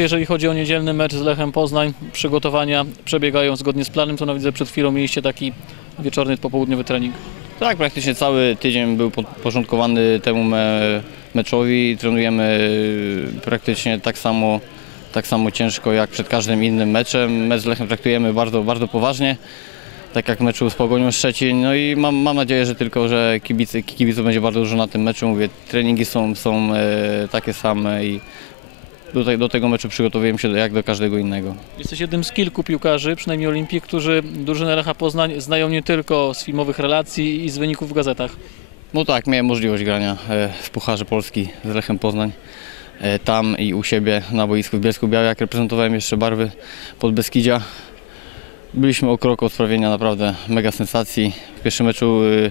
Jeżeli chodzi o niedzielny mecz z Lechem Poznań, przygotowania przebiegają zgodnie z planem, to no widzę przed chwilą mieliście taki wieczorny, popołudniowy trening. Tak, praktycznie cały tydzień był podporządkowany temu me, meczowi. Trenujemy praktycznie tak samo, tak samo ciężko jak przed każdym innym meczem. Mecz z Lechem traktujemy bardzo, bardzo poważnie, tak jak meczu z Pogonią Szczecin. No i mam, mam nadzieję, że tylko, że kibicy, kibiców będzie bardzo dużo na tym meczu. Mówię, treningi są, są e, takie same i do, te, do tego meczu przygotowujemy się jak do każdego innego. Jesteś jednym z kilku piłkarzy, przynajmniej Olimpii, którzy drużynę Lecha Poznań znają nie tylko z filmowych relacji i z wyników w gazetach. No tak, miałem możliwość grania e, w Pucharze Polski z Lechem Poznań. E, Tam i u siebie na boisku w Bielsku Białej, jak reprezentowałem jeszcze barwy Podbeskidzia. Byliśmy o krok od sprawienia naprawdę mega sensacji. W pierwszym meczu y,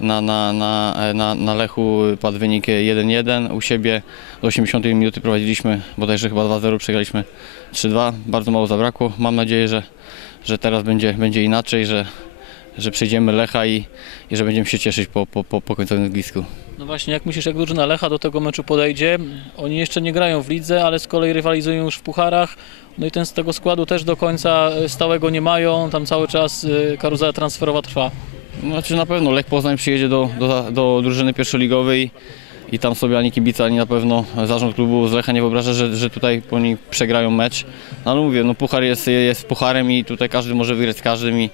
na, na, na, e, na, na Lechu padł wynik 1-1. U siebie do 80 minuty prowadziliśmy, bodajże chyba 2-0, przegraliśmy 3-2. Bardzo mało zabrakło. Mam nadzieję, że, że teraz będzie, będzie inaczej, że, że przejdziemy Lecha i, i że będziemy się cieszyć po, po, po, po końcowym zglisku. No właśnie, jak myślisz, jak drużyna Lecha do tego meczu podejdzie? Oni jeszcze nie grają w lidze, ale z kolei rywalizują już w pucharach. No i ten z tego składu też do końca stałego nie mają. Tam cały czas e, karuzela transferowa trwa. Znaczy na pewno Lech Poznań przyjedzie do, do, do drużyny pierwszoligowej i tam sobie ani kibice, ani na pewno zarząd klubu z Lecha nie wyobraża, że, że tutaj oni przegrają mecz. No ale mówię, no puchar jest, jest pucharem i tutaj każdy może wygrać z każdym i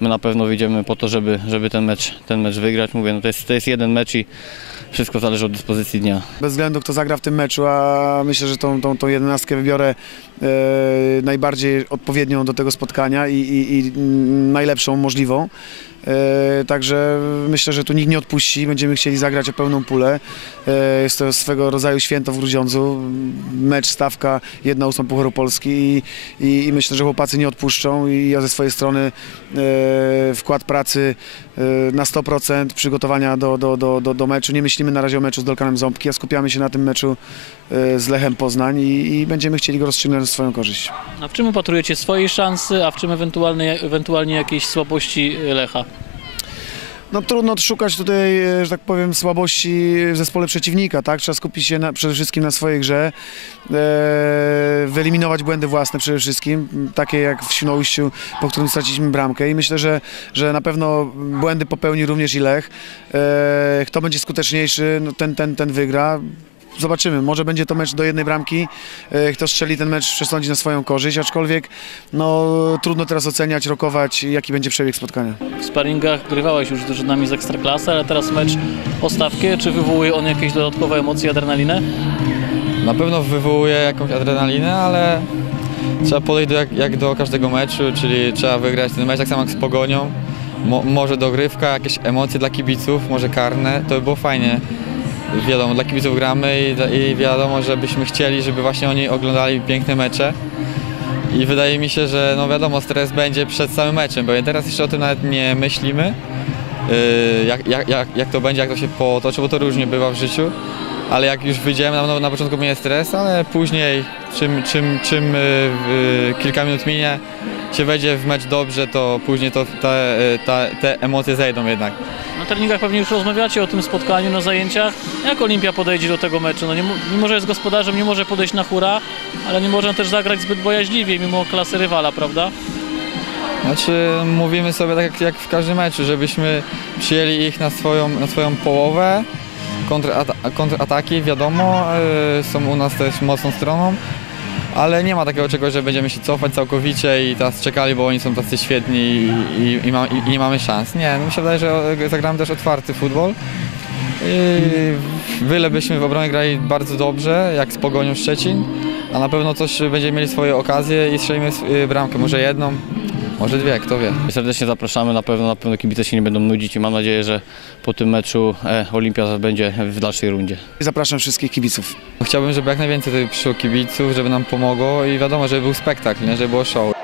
my na pewno wyjdziemy po to, żeby, żeby ten, mecz, ten mecz wygrać. Mówię, no to jest, to jest jeden mecz i wszystko zależy od dyspozycji dnia. Bez względu kto zagra w tym meczu, a myślę, że tą, tą, tą jedenastkę wybiorę e, najbardziej odpowiednią do tego spotkania i, i, i najlepszą możliwą. E, także myślę, że tu nikt nie odpuści, będziemy chcieli zagrać o pełną pulę. E, jest to swego rodzaju święto w Grudziądzu, mecz, stawka, jedna ósma Pucharu Polski i, i, i myślę, że chłopacy nie odpuszczą i ja ze swojej strony e, wkład pracy e, na 100% przygotowania do, do, do, do, do meczu. Nie myślimy na razie o meczu z Dolkanem Ząbki, a skupiamy się na tym meczu e, z Lechem Poznań i, i będziemy chcieli go rozstrzygnąć w swoją korzyść. A w czym upatrujecie swojej szansy, a w czym ewentualnie, ewentualnie jakiejś słabości Lecha? No trudno szukać tutaj, e, że tak powiem, słabości w zespole przeciwnika, tak? Trzeba skupić się na, przede wszystkim na swojej grze, e, wyeliminować błędy własne przede wszystkim, takie jak w Świnoujściu, po którym straciliśmy bramkę i myślę, że, że na pewno błędy popełni również i Lech. E, kto będzie skuteczniejszy, no ten, ten, ten wygra. Zobaczymy, może będzie to mecz do jednej bramki, e, kto strzeli ten mecz przesądzi na swoją korzyść, aczkolwiek no, trudno teraz oceniać, rokować, jaki będzie przebieg spotkania. W sparingach grywałeś już z drużynami z Ekstraklasy, ale teraz mecz o stawkę. Czy wywołuje on jakieś dodatkowe emocje, adrenalinę? Na pewno wywołuje jakąś adrenalinę, ale trzeba podejść do, jak, jak do każdego meczu, czyli trzeba wygrać ten mecz tak samo jak z Pogonią. Mo, może dogrywka, jakieś emocje dla kibiców, może karne, to by było fajnie. Wiadomo, dla kibiców gramy i, i wiadomo, że byśmy chcieli, żeby właśnie oni oglądali piękne mecze. I wydaje mi się, że no wiadomo, stres będzie przed samym meczem, bo teraz jeszcze o tym nawet nie myślimy, yy, jak, jak, jak, jak to będzie, jak to się potoczy, bo to różnie bywa w życiu. Ale jak już wyjdziemy, na, na, początku minie stres, ale później, czym, czym, czym yy, kilka minut minie, się wejdzie w mecz dobrze, to później to, te, yy, te emocje zejdą jednak. Treningach pewnie już rozmawiacie o tym spotkaniu, na zajęciach. Jak Olimpia podejdzie do tego meczu? No nie, mo- mimo, że jest gospodarzem, nie może podejść na hura, ale nie może też zagrać zbyt bojaźliwie, mimo klasy rywala, prawda? Znaczy mówimy sobie tak jak, jak w każdym meczu, żebyśmy przyjęli ich na swoją, na swoją połowę. Kontrata kontrataki wiadomo, yy, są u nas też mocną stroną, ale nie ma takiego czegoś, że będziemy się cofać całkowicie i teraz czekali, bo oni są tacy świetni i, i, i, ma, i, nie mamy szans. Nie, no mi się wydaje, że zagramy też otwarty futbol. I byle byśmy w obronie grali bardzo dobrze, jak z Pogonią Szczecin, a na pewno też będziemy mieli swoje okazje i strzelimy yy, bramkę, może jedną, może dwie, kto wie. Serdecznie zapraszamy, na pewno, na pewno kibice się nie będą nudzić i mam nadzieję, że po tym meczu e, Olimpia będzie w dalszej rundzie. Zapraszam wszystkich kibiców. Chciałbym, żeby jak najwięcej tutaj przyszło kibiców, żeby nam pomogło i wiadomo, żeby był spektakl, nie? żeby było show.